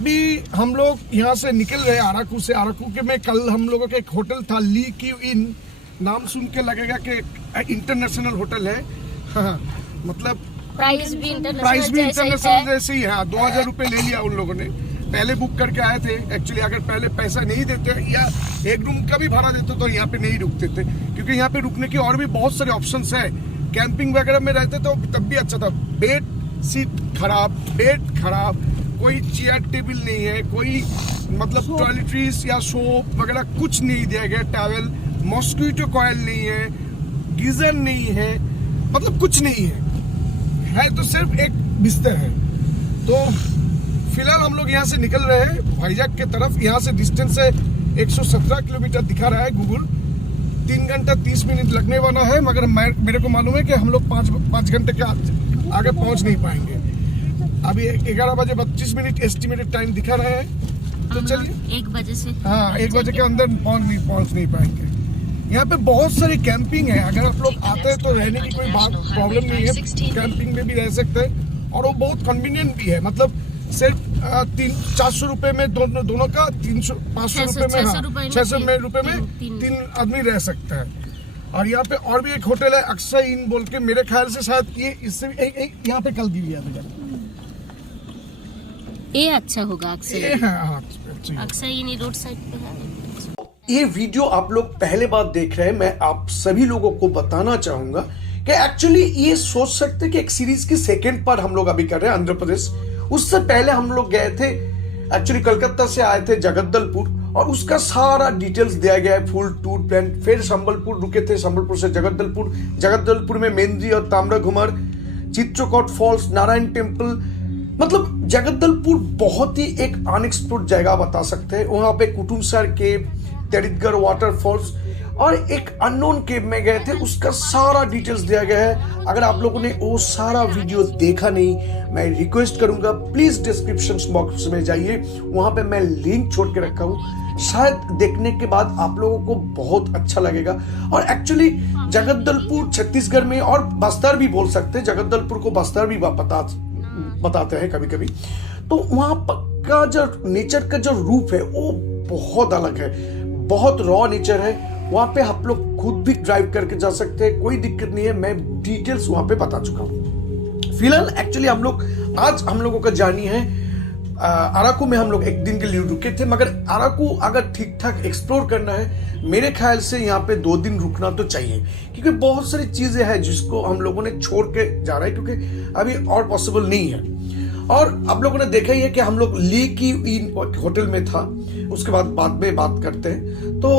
अभी हम लोग यहाँ से निकल रहे हैं अराकू से। अराकू के में कल हम लोगों का एक होटल था ली क्यू इन, नाम सुन के लगेगा कि इंटरनेशनल होटल है। हाँ, मतलब प्राइस भी इंटरनेशनल जैसे ही है। 2000 रुपये ले लिया उन लोगों ने। पहले बुक करके आए थे। एक्चुअली अगर पहले पैसा नहीं देते या एक रूम का भी भाड़ा देते तो यहाँ पे नहीं रुकते थे, क्योंकि यहाँ पे रुकने की और भी बहुत सारे ऑप्शंस है। कैंपिंग वगैरह में रहते तो तब भी अच्छा था। बेड सीट खराब, बेड खराब, कोई चेयर टेबल नहीं है, कोई मतलब टॉयलेटरीज या सोप वगैरह कुछ नहीं दिया गया। टॉवल, मॉस्किटो कॉइल नहीं है, गीजर नहीं है, मतलब कुछ नहीं है तो सिर्फ एक बिस्तर है। तो फिलहाल हम लोग यहाँ से निकल रहे हैं वाइजैक के तरफ। यहाँ से डिस्टेंस है 117 किलोमीटर दिखा रहा है गूगल। 3 घंटा 30 मिनट लगने वाला है, मगर मेरे को मालूम है कि हम लोग 5 घंटे के आगे पहुँच नहीं पाएंगे। अभी 11 बजे 32 मिनट एस्टिमेटेड टाइम दिखा रहा है। तो चलिए 1 बजे से 1 बजे के अंदर पहुँच नहीं पाएंगे। यहाँ पे बहुत सारे कैंपिंग है। अगर आप लोग आते हैं तो रहने की कोई बात प्रॉब्लम नहीं है। कैंपिंग में भी रह सकते हैं और वो बहुत कन्वीनियंट भी है। मतलब सिर्फ 400 रुपए में दोनों का 500 रुपए में 600 रुपए में 3 आदमी रह सकता है। और यहाँ पे और भी एक होटल है अक्सर इन बोल के, मेरे ख्याल से शायद ये इससे यहाँ पे कल भी लिया था। ये अच्छा होगा अक्सर ये रोड साइड पे है। ये वीडियो आप लोग पहले बार देख रहे हैं, मैं आप सभी लोगों को बताना चाहूंगा कि एक्चुअली ये सोच सकते हैं कि एक सीरीज की सेकेंड पार्ट हम लोग अभी कर रहे हैं आंध्र प्रदेश। उससे पहले हम लोग गए थे, एक्चुअली कलकत्ता से आए थे जगदलपुर, और उसका सारा डिटेल्स दिया गया है, फुल टूर प्लान। फिर संबलपुर रुके थे, संबलपुर से जगदलपुर में मेंद्री और ताम्रा घुमर, चित्रकूट फॉल्स, नारायण टेम्पल। मतलब जगदलपुर बहुत ही एक अनएक्सप्लोर्ड जगह बता सकते हैं। वहां पे कुटुमसर केव, तेरितगर वाटरफॉल्स और एक अननोन केव में गए थे, उसका सारा डिटेल्स दिया गया है। अगर आप लोगों ने वो सारा वीडियो देखा नहीं, मैं रिक्वेस्ट करूंगा प्लीज डिस्क्रिप्शन बॉक्स में जाइए, वहां पे मैं लिंक छोड़ के रखा हूं। शायद देखने के बाद आप लोगों को बहुत अच्छा लगेगा। और एक्चुअली जगदलपुर छत्तीसगढ़ में, और बस्तर भी बोल सकते हैं, जगदलपुर को बस्तर भी बताते हैं कभी कभी। तो वहां का जो नेचर का जो रूप है वो बहुत अलग है, बहुत रॉ नेचर है। वहां पे आप लोग खुद भी ड्राइव करके जा सकते हैं, कोई दिक्कत नहीं है। मैं डिटेल्स वहां पे बता चुका हूं। फिलहाल एक्चुअली आज हम लोगों का जर्नी है अराकू में। हम लोग 1 दिन के लिए रुके थे, मगर अराकू अगर ठीक ठाक एक्सप्लोर करना है मेरे ख्याल से यहाँ पे 2 दिन रुकना तो चाहिए, क्योंकि बहुत सारी चीजें हैं जिसको हम लोगों ने छोड़ के जा रहा है, क्योंकि अभी और पॉसिबल नहीं है। और आप लोगों ने देखा ही है कि हम लोग ली की इन होटल में था, उसके बाद में बात करते हैं। तो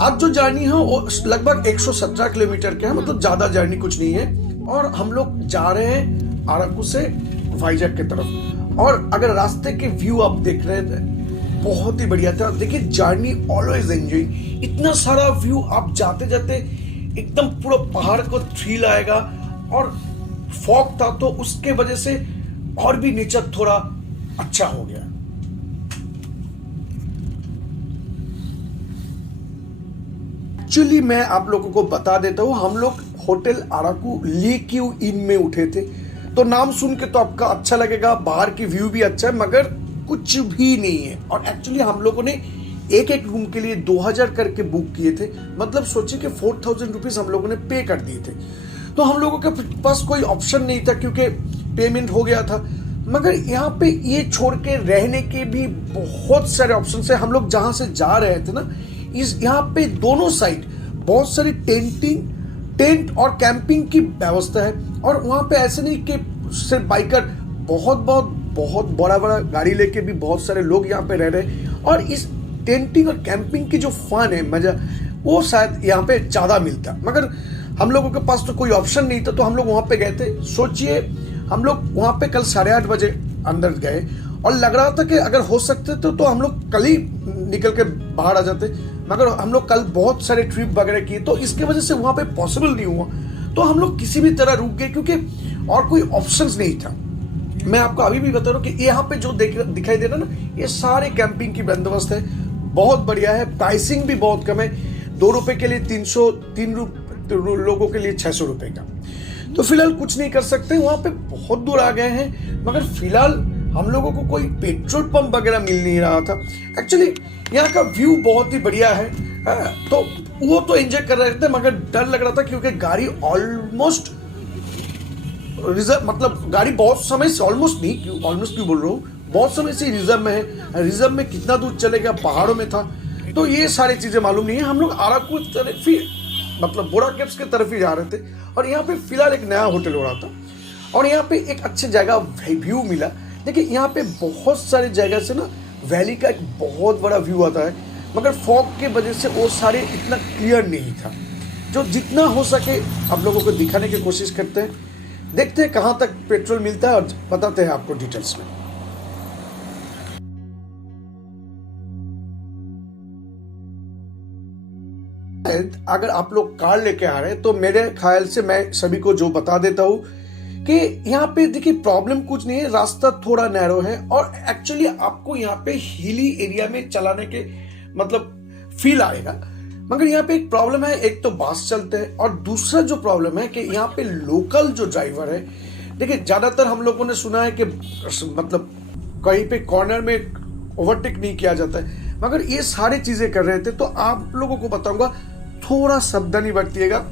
आज जो जर्नी है वो लगभग 117 किलोमीटर का है, मतलब ज्यादा जर्नी कुछ नहीं है। और हम लोग जा रहे हैं अराकू से वाइजैक की तरफ। और अगर रास्ते के व्यू आप देख रहे थे बहुत ही बढ़िया था। देखिए जर्नी ऑलवेज एंजॉयिंग, इतना सारा व्यू, आप जाते जाते एकदम पूरा पहाड़ को थ्रिल आएगा। और फॉग था तो उसके वजह से और भी नेचर थोड़ा अच्छा हो गया। एक्चुअली मैं आप लोगों को बता देता हूं, हम लोग hotel Araku Lee Q in में उठे थे। तो नाम सुन के तो आपका अच्छा लगेगा, बाहर की व्यू भी अच्छा है, मगर कुछ भी नहीं है। और एक्चुअली हम लोगों ने एक रूम के लिए 2000 करके बुक किए थे। मतलब सोचिए कि 4000 रुपीज हम लोगों ने पे कर दिए थे। तो हम लोगों के पास कोई ऑप्शन नहीं था, क्योंकि पेमेंट हो गया था। मगर यहाँ पे ये छोड़ के रहने के भी बहुत सारे ऑप्शन है। हम लोग जहां से जा रहे थे ना, यहाँ पे दोनों साइड बहुत सारी टेंट और कैंपिंग की व्यवस्था है। और वहां पे ऐसे नहीं कि सिर्फ बाइकर, बहुत बड़ा गाड़ी लेके भी बहुत सारे लोग यहाँ पे रह रहे हैं। और इस टेंटिंग और कैंपिंग की जो फन है, मजा, वो शायद यहाँ पे ज्यादा मिलता। मगर हम लोगों के पास तो कोई ऑप्शन नहीं था, तो हम लोग वहां पे गए थे। सोचिए हम लोग वहां पे कल 8:30 बजे अंदर गए, और लग रहा था कि अगर हो सकते तो हम लोग कल ही निकल के बाहर आ जाते। मगर हम लोग कल बहुत सारे ट्रिप वगैरह किए, तो इसके वजह से वहां पे पॉसिबल नहीं हुआ। तो हम लोग किसी भी तरह रुक गए, क्योंकि और कोई ऑप्शंस नहीं था। मैं आपको अभी भी बता रहा हूँ कि यहाँ पे जो दिखाई दे रहा ना, ये सारे कैंपिंग की बंदोबस्त है, बहुत बढ़िया है। प्राइसिंग भी बहुत कम है, 2 रुपए के लिए 300, 3 लोगों के लिए 600 रुपए का। तो फिलहाल कुछ नहीं कर सकते, वहां पे बहुत दूर आ गए हैं। मगर फिलहाल हम लोगों को कोई पेट्रोल पंप वगैरह मिल नहीं रहा था। एक्चुअली यहाँ का व्यू बहुत ही बढ़िया है, तो वो तो एंजॉय कर रहे थे, मगर डर लग रहा था क्योंकि गाड़ी ऑलमोस्ट रिजर्व, मतलब गाड़ी बहुत समय से, ऑलमोस्ट क्यों बोल रहा हूँ, बहुत समय से रिजर्व में है। रिजर्व में कितना दूर चलेगा, पहाड़ों में था, तो ये सारी चीजें मालूम नहीं है। हम लोग अराकू तरफ ही, मतलब बोरा केव्स की तरफ ही जा रहे थे, और यहाँ पे फिलहाल एक नया होटल हो रहा था, और यहाँ पे एक अच्छी जगह व्यू मिला। देखिए यहाँ पे बहुत सारी जगह से ना वैली का एक बहुत बड़ा व्यू आता है, मगर फॉग के वजह से वो सारे इतना क्लियर नहीं था। जो जितना हो सके आप लोगों को दिखाने की कोशिश करते हैं, देखते हैं कहाँ तक पेट्रोल मिलता है और बताते हैं आपको डिटेल्स में। अगर आप लोग कार लेके आ रहे हैं तो मेरे ख्याल से मैं सभी को जो बता देता हूँ कि यहाँ पे देखिए प्रॉब्लम कुछ नहीं है, रास्ता थोड़ा नैरो है, और एक्चुअली आपको यहाँ पे हिली एरिया में चलाने के मतलब फील आएगा। मगर यहाँ पे एक प्रॉब्लम है, एक तो बस चलते हैं, और दूसरा जो प्रॉब्लम है कि यहाँ पे लोकल जो ड्राइवर है, देखिए ज्यादातर हम लोगों ने सुना है कि मतलब कहीं पे कॉर्नर में ओवरटेक नहीं किया जाता है, मगर ये सारी चीजें कर रहे थे। तो आप लोगों को बताऊंगा थोड़ा सावधानी बरतिएगा।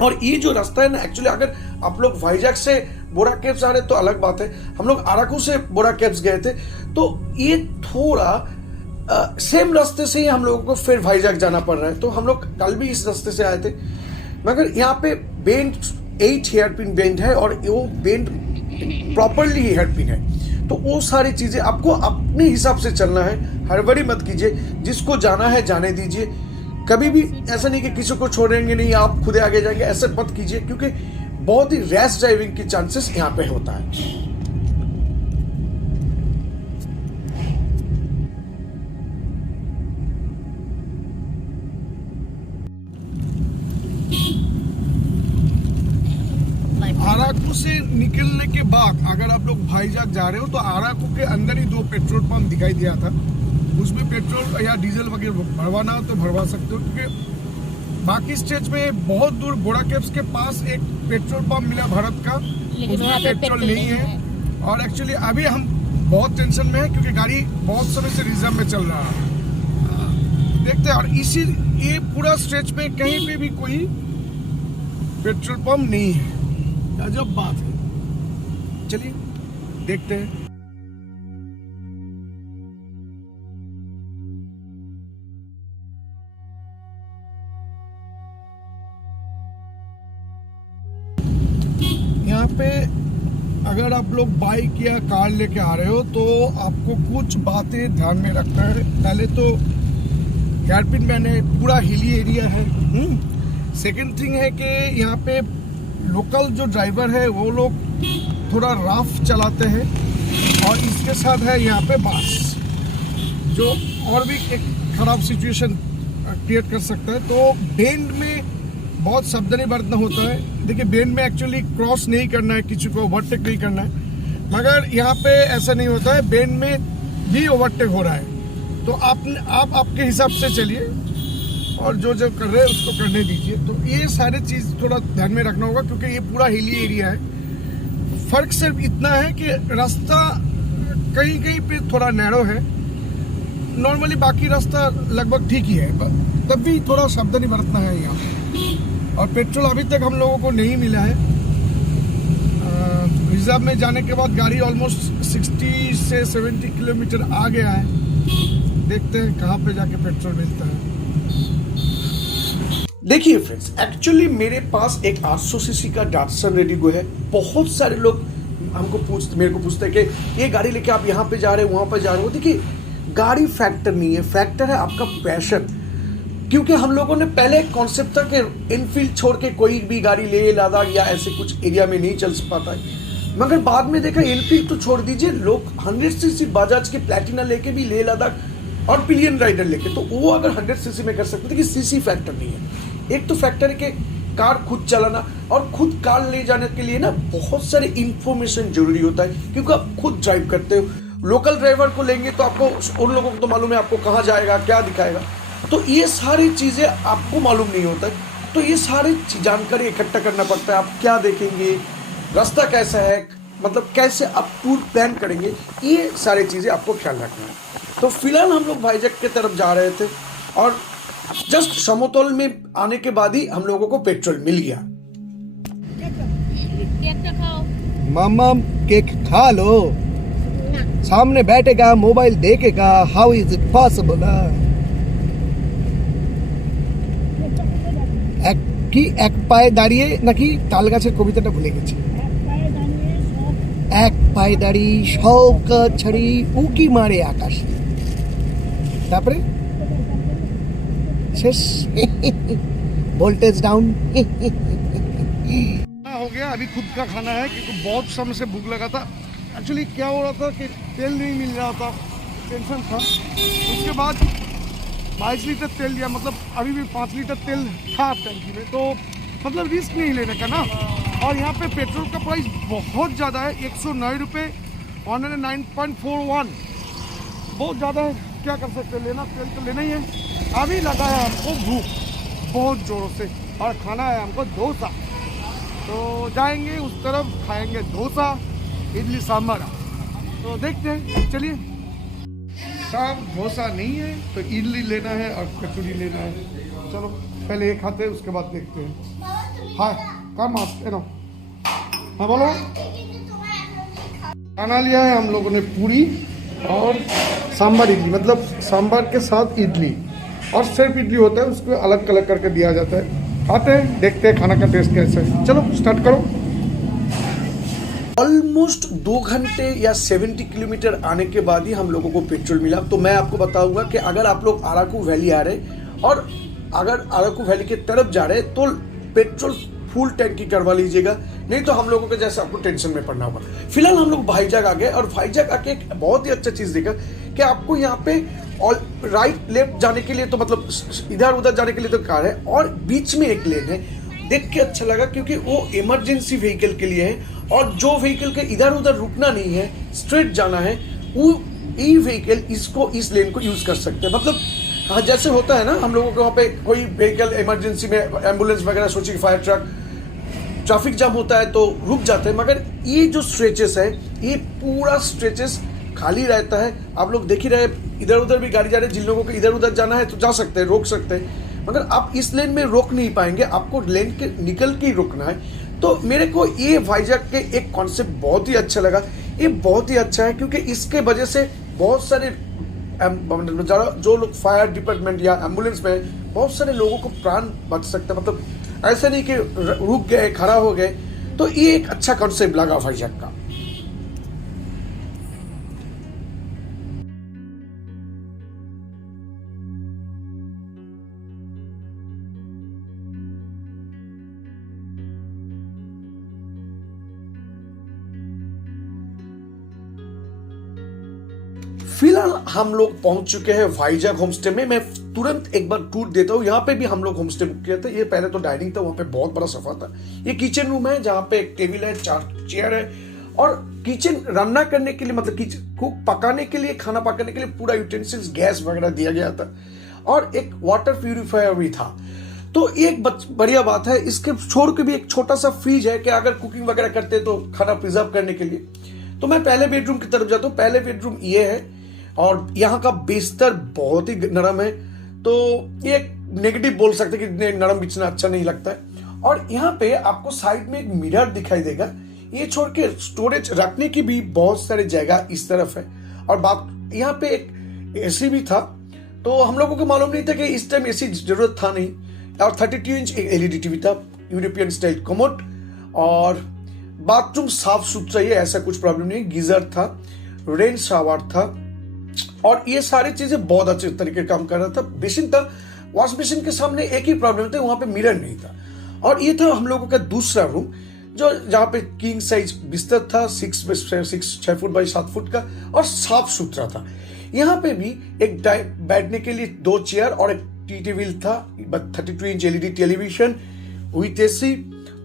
और ये जो रास्ता है ना, एक्चुअली अगर आप लोग वाइजैक से बोरा केव्स आ रहे तो अलग बात है, हम लोग अराकू से बोरा केव्स गए थे, तो ये थोड़ा सेम रास्ते से ही हम लोगों को फिर वाइजैक जाना पड़ रहा है। तो हम लोग कल भी इस रास्ते से आए थे, मगर यहाँ पे बेंड 8 हेयरपिन बेंड है, और वो बेंड प्रॉपरली हेयरपिन है, तो वो सारी चीजें आपको अपने हिसाब से चलना है, हड़बड़ी मत कीजिए, जिसको जाना है जाने दीजिए। कभी भी ऐसा नहीं कि किसी को छोड़ेंगे नहीं, आप खुद आगे जाएंगे, ऐसे मत कीजिए, क्योंकि बहुत ही रैश ड्राइविंग की चांसेस यहाँ पे होता है। अराकू से निकलने के बाद अगर आप लोग भाईजाक जा रहे हो तो अराकू के अंदर ही 2 पेट्रोल पंप दिखाई दिया था, उसमें पेट्रोल या डीजल वगैरह भरवाना हो तो भरवा सकते हो, क्योंकि बाकी स्टेज में बहुत दूर बोरा केव्स के पास एक पेट्रोल पंप मिला भारत का, उसमें पेट्रोल नहीं है। और एक्चुअली अभी हम बहुत टेंशन में है क्योंकि गाड़ी बहुत समय से रिजर्व में चल रहा है, देखते हैं। और इसी ये पूरा स्ट्रेच में कहीं पे भी कोई पेट्रोल पंप नहीं है, अजब बात है। चलिए देखते हैं। यहाँ पे अगर आप लोग बाइक या कार लेके आ रहे हो तो आपको कुछ बातें ध्यान में रखना है। पहले तो हेयरपिन बैन है, पूरा हिली एरिया है। सेकंड थिंग है कि यहाँ पे लोकल जो ड्राइवर है वो लोग थोड़ा रफ चलाते हैं, और इसके साथ है यहाँ पे बस, जो और भी एक खराब सिचुएशन क्रिएट कर सकता है। तो बेंड में बहुत सावधानी बरतना होता है। देखिए बेंड में एक्चुअली क्रॉस नहीं करना है, किसी को ओवरटेक नहीं करना है, मगर यहाँ पे ऐसा नहीं होता है, बेंड में भी ओवरटेक हो रहा है। तो आप आपके हिसाब से चलिए, और जो जो कर रहे हैं उसको करने दीजिए। तो ये सारे चीज़ थोड़ा ध्यान में रखना होगा, क्योंकि ये पूरा हिली एरिया है। फर्क सिर्फ इतना है कि रास्ता कहीं कहीं पे थोड़ा नैरो है, नॉर्मली बाकी रास्ता लगभग ठीक ही है, तब भी थोड़ा सावधानी बरतना है यहाँ। और पेट्रोल अभी तक हम लोगों को नहीं मिला है। रिजर्व में जाने के बाद गाड़ी ऑलमोस्ट 60 से 70 किलोमीटर आ गया है, देखते हैं कहाँ पे जाके पेट्रोल मिलता है। देखिए फ्रेंड्स, एक्चुअली मेरे पास एक 800 सीसी का डाटसन रेडिगो है। बहुत सारे लोग मेरे को पूछते हैं कि ये गाड़ी लेके आप यहाँ पे जा रहे हो, वहाँ पे जा रहे हो। देखिए गाड़ी फैक्टर नहीं है, फैक्टर है आपका पैशन। क्योंकि हम लोगों ने पहले एक कॉन्सेप्ट था कि इनफील्ड छोड़ के कोई भी गाड़ी ले लद्दाख या ऐसे कुछ एरिया में नहीं चल पाता है, मगर बाद में देखा इनफील्ड तो छोड़ दीजिए, लोग 100 सीसी बजाज की प्लैटिना लेके भी ले लद्दाख और पिलियन राइडर लेके, तो वो अगर 100 सीसी में कर सकते थे कि सीसी फैक्टर नहीं है। एक तो फैक्टर है कि कार खुद चलाना, और खुद कार ले जाने के लिए ना बहुत सारे इंफॉर्मेशन जरूरी होता है, क्योंकि आप खुद ड्राइव करते हो। लोकल ड्राइवर को लेंगे तो आपको, उन लोगों को तो मालूम है आपको कहाँ जाएगा, क्या दिखाएगा, तो ये सारी चीजें आपको मालूम नहीं होता है। तो ये सारी जानकारी इकट्ठा करना पड़ता है। आप क्या देखेंगे, रास्ता कैसा है, मतलब कैसे आप टूर प्लान करेंगे, ये सारी चीज़ें आपको ख्याल रखना है। तो फिलहाल हम लोग भाईजैक की तरफ जा रहे थे और जस्ट समतल में आने के बाद ही हम लोगों को पेट्रोल मिल गया। केक तो खाओ। मामा केक खा लो, सामने बैठेगा मोबाइल देखेगा, हाउ इज इट पॉसिबल? এক পায়ে দাঁড়িয়ে নাকি তাল গাছের কবিতাটা ভুলে গেছি। এক পায়ে দাঁড়িয়ে সব কাজ ছাড়ি উকি মারে আকাশে, তারপরে শেষ। Voltage down. हो गया, अभी खुद का खाना है क्योंकि बहुत समय से भूख लगा था। एक्चुअली क्या हो रहा था कि तेल नहीं मिल रहा था, टेंशन था। उसके बाद 22 लीटर तेल लिया, मतलब अभी भी 5 लीटर तेल था टंकी में, तो मतलब रिस्क नहीं लेने का ना। और यहाँ पे पेट्रोल का प्राइस बहुत ज़्यादा है, 109 रुपये, 109.41, बहुत ज़्यादा है। क्या कर सकते हैं, लेना तेल तो लेना ही है। अभी लगा है हमको भूख बहुत ज़ोरों से और खाना है हमको डोसा, तो जाएंगे उस तरफ, खाएंगे डोसा इडली सांभर। तो देखते हैं, चलिए। साहब डोसा नहीं है तो इडली लेना है और कचौड़ी लेना है। चलो पहले ये खाते हैं, उसके बाद देखते हैं। हाय कम आप हाँ बोलो। खाना लिया है हम लोगों ने पूरी और सांभर इडली, मतलब सांभर के साथ इडली, और सिर्फ इडली होता है, उसको अलग अलग करके दिया जाता है। आते हैं, देखते हैं खाना का टेस्ट कैसा है। चलो स्टार्ट करो। ऑलमोस्ट 2 घंटे या 70 किलोमीटर आने के बाद ही हम लोगों को पेट्रोल मिला। तो मैं आपको बताऊंगा कि अगर आप लोग अराकू वैली आ रहे और अगर अराकू वैली की तरफ जा रहे तो पेट्रोल फुल टैंकी करवा लीजिएगा, नहीं तो हम लोगों के जैसे आपको टेंशन में पड़ना होगा। फिलहाल हम लोग भाईजैक आ गए और भाईजैक आके एक बहुत ही अच्छा चीज़ देखा कि आपको यहाँ पे राइट लेफ्ट जाने के लिए तो मतलब इधर उधर जाने के लिए तो कार है और बीच में एक लेन है। देख के अच्छा लगा क्योंकि वो इमरजेंसी व्हीकल के लिए है और जो व्हीकल के इधर उधर रुकना नहीं है, स्ट्रेट जाना है, वो ई व्हीकल इसको इस लेन को यूज कर सकते हैं। मतलब हाँ, जैसे होता है ना हम लोगों के वहाँ पे कोई व्हीकल इमरजेंसी में एम्बुलेंस वगैरह, सोचिए फायर ट्रक, ट्रैफिक जाम होता है तो रुक जाते हैं, मगर ये जो स्ट्रेचेस है ये पूरा स्ट्रेचेस खाली रहता है। आप लोग देख ही रहे, इधर उधर भी गाड़ी जा रही है, जिन लोगों को इधर उधर जाना है तो जा सकते हैं, रोक सकते हैं, मगर आप इस लेन में रोक नहीं पाएंगे, आपको लेन के निकल के ही रुकना है। तो मेरे को ये भाईजैक के एक कॉन्सेप्ट बहुत ही अच्छा लगा। ये बहुत ही अच्छा है क्योंकि इसके वजह से बहुत सारे जो लोग फायर डिपार्टमेंट या एम्बुलेंस में हैं, बहुत सारे लोगों को प्राण बच सकते हैं। मतलब ऐसा नहीं कि रुक गए, खड़ा हो गए। तो ये एक अच्छा कॉन्सेप्ट लगा भाईजैक का। फिलहाल हम लोग पहुंच चुके हैं भाईजैक होमस्टे में। मैं तुरंत एक बार टूर देता हूँ। यहाँ पे भी हम लोग होमस्टे बुक किया था। ये पहले तो डाइनिंग था, वहाँ पे बहुत बड़ा सोफा था। ये किचन रूम है जहाँ पे एक टेबल है, 4 चेयर है और किचन रन्ना करने के लिए, मतलब किचन कुक पकाने के लिए, खाना पकाने के लिए पूरा यूटेंसिल्स, गैस वगैरह दिया गया था और एक वाटर प्यूरिफायर भी था। तो एक बढ़िया बात है, इसके छोड़ के भी एक छोटा सा फ्रिज है कि अगर कुकिंग वगैरह करते तो खाना प्रिजर्व करने के लिए। तो मैं पहले बेडरूम की तरफ जाता हूँ। पहले बेडरूम ये है और यहाँ का बिस्तर बहुत ही नरम है, तो ये नेगेटिव बोल सकते हैं कि नरम बिछना अच्छा नहीं लगता है। और यहाँ पे आपको साइड में एक मिरर दिखाई देगा। ये छोड़ के स्टोरेज रखने की भी बहुत सारी जगह इस तरफ है। और बात यहाँ पे एक एसी भी था, तो हम लोगों को मालूम नहीं था कि इस टाइम एसी जरूरत था नहीं। और 32 इंच एक एलईडी टीवी था, यूरोपियन स्टाइल कमोड, और बाथरूम साफ सुथरा ही है, ऐसा कुछ प्रॉब्लम नहीं। गीजर था, रेन शावर था और ये सारी चीजें बहुत अच्छे तरीके काम कर रहा था। बेसिन था, वॉश बेसिन के सामने एक ही प्रॉब्लम था, वहां पे मिरर नहीं था। और ये था हम लोगों का दूसरा रूम, जो जहाँ पे किंग साइज बिस्तर था, 6 फुट बाई 7 फुट का, और साफ सुथरा था। यहाँ पे भी एक बैठने के लिए 2 चेयर और एक टी टेबल था, 32 inch LED television with AC,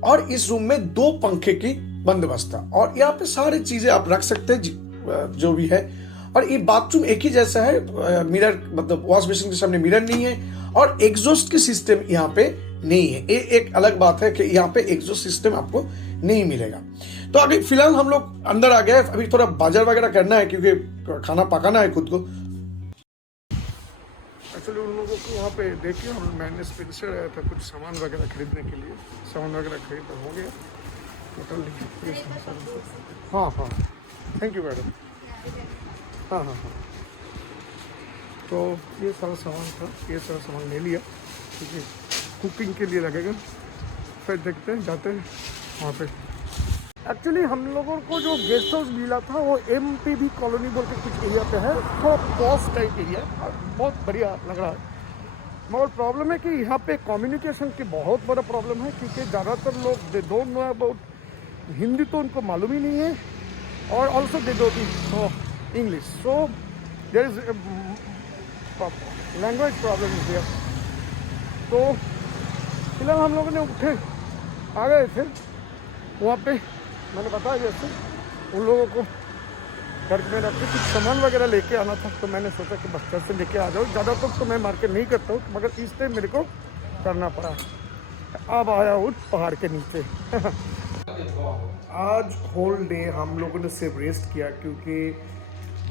और इस रूम में 2 पंखे की बंदोबस्त था। और यहाँ पे सारी चीजें आप रख सकते हैं जो भी है। और ये बाथरूम एक ही जैसा है, मिरर, मतलब वॉश बेसिन के सामने मिरर नहीं है और एग्जॉस्ट की सिस्टम यहाँ पे नहीं है। ये एक अलग बात है कि यहाँ पे एग्जॉस्ट सिस्टम आपको नहीं मिलेगा। तो तो अभी फिलहाल हम लोग अंदर आ गए, अभी थोड़ा बाजार वगैरह करना है क्योंकि खाना पकाना है खुद को। एक्चुअली उन लोगों को वहाँ पे देखिए मैंने स्पेंसर आया था कुछ सामान वगैरह खरीदने के लिए, सामान वगैरह खरीद हो गया टोटल। हाँ हाँ थैंक यू मैडम। हाँ हाँ हाँ तो ये सारा सामान था, ये सारा सामान ले लिया, ठीक है, कुकिंग के लिए लगेगा। फिर देखते हैं जाते हैं वहाँ पे। एक्चुअली हम लोगों को जो गेस्ट हाउस मिला था वो MPB कॉलोनी बोल के कुछ एरिया पे है, थोड़ा पॉश टाइप एरिया, बहुत बढ़िया लग रहा है। मगर प्रॉब्लम है कि यहाँ पे कम्युनिकेशन की बहुत बड़ा प्रॉब्लम है, क्योंकि ज़्यादातर लोग they don't know about Hindi, तो उनको मालूम ही नहीं है, और also they don't know English, so there is language problem is here. तो फिलहाल हम लोगों ने उठे आ गए थे वहाँ पे, मैंने बताया जैसे उन लोगों को घर में रख के कुछ सामान वगैरह लेके आना था, तो मैंने सोचा कि बच्चा से लेके आ जाओ। ज़्यादातर तो मैं मार्केट नहीं करता हूँ, मगर इस टाइम मेरे को करना पड़ा। अब आया हूँ पहाड़ के नीचे। आज होल डे हम लोगों ने सिर्फ रेस्ट किया, क्योंकि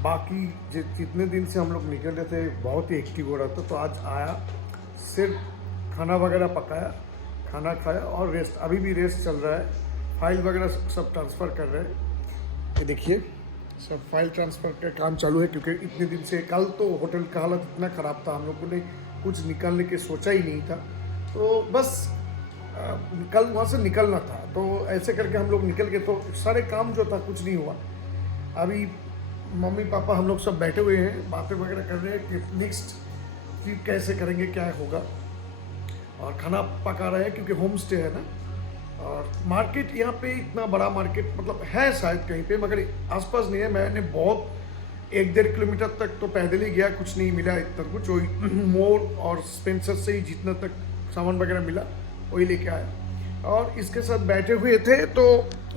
बाकी जितने दिन से हम लोग निकल रहे थे बहुत ही एक्टिव हो रहा था। तो आज आया, सिर्फ खाना वगैरह पकाया, खाना खाया और रेस्ट। अभी भी रेस्ट चल रहा है, फाइल वगैरह सब ट्रांसफ़र कर रहे हैं। ये देखिए सब फाइल ट्रांसफ़र का काम चालू है, क्योंकि इतने दिन से, कल तो होटल का हालत इतना ख़राब था, हम लोगों ने कुछ निकालने के सोचा ही नहीं था। तो बस कल वहाँ से निकलना था, तो ऐसे करके हम लोग निकल गए, तो सारे काम जो था कुछ नहीं हुआ। अभी मम्मी पापा हम लोग सब बैठे हुए हैं, बातें वगैरह कर रहे हैं कि नेक्स्ट ट्रिप कैसे करेंगे, क्या होगा, और खाना पका रहे हैं क्योंकि होम स्टे है ना। और मार्केट यहाँ पे इतना बड़ा मार्केट मतलब है शायद कहीं पे, मगर आसपास नहीं है। मैंने बहुत 1-1.5 किलोमीटर तक तो पैदल ही गया, कुछ नहीं मिला इतना कुछ। वही मोर और स्पेंसर से ही जितना तक सामान वगैरह मिला वही लेके आया, और इसके साथ बैठे हुए थे। तो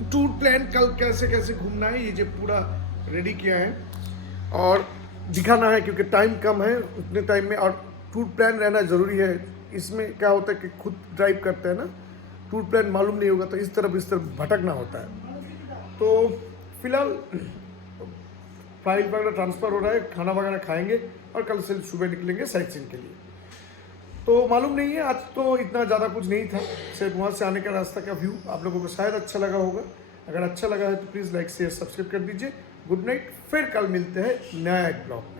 टूर प्लान कल कैसे कैसे घूमना है ये जो पूरा रेडी किया है और दिखाना है, क्योंकि टाइम कम है उतने टाइम में, और टूर प्लान रहना ज़रूरी है। इसमें क्या होता है कि खुद ड्राइव करते हैं ना, टूर प्लान मालूम नहीं होगा तो इस तरफ भटकना होता है। तो फिलहाल फाइल वगैरह ट्रांसफ़र हो रहा है, खाना वगैरह खाएंगे और कल से सुबह निकलेंगे साइट सीइंग के लिए। तो मालूम नहीं है, आज तो इतना ज़्यादा कुछ नहीं था, सिर्फ वहाँ से आने का रास्ता का व्यू आप लोगों को शायद अच्छा लगा होगा। अगर अच्छा लगा है तो प्लीज़ लाइक शेयर सब्सक्राइब कर दीजिए। गुड नाइट, फिर कल मिलते हैं नया एक ब्लॉग में।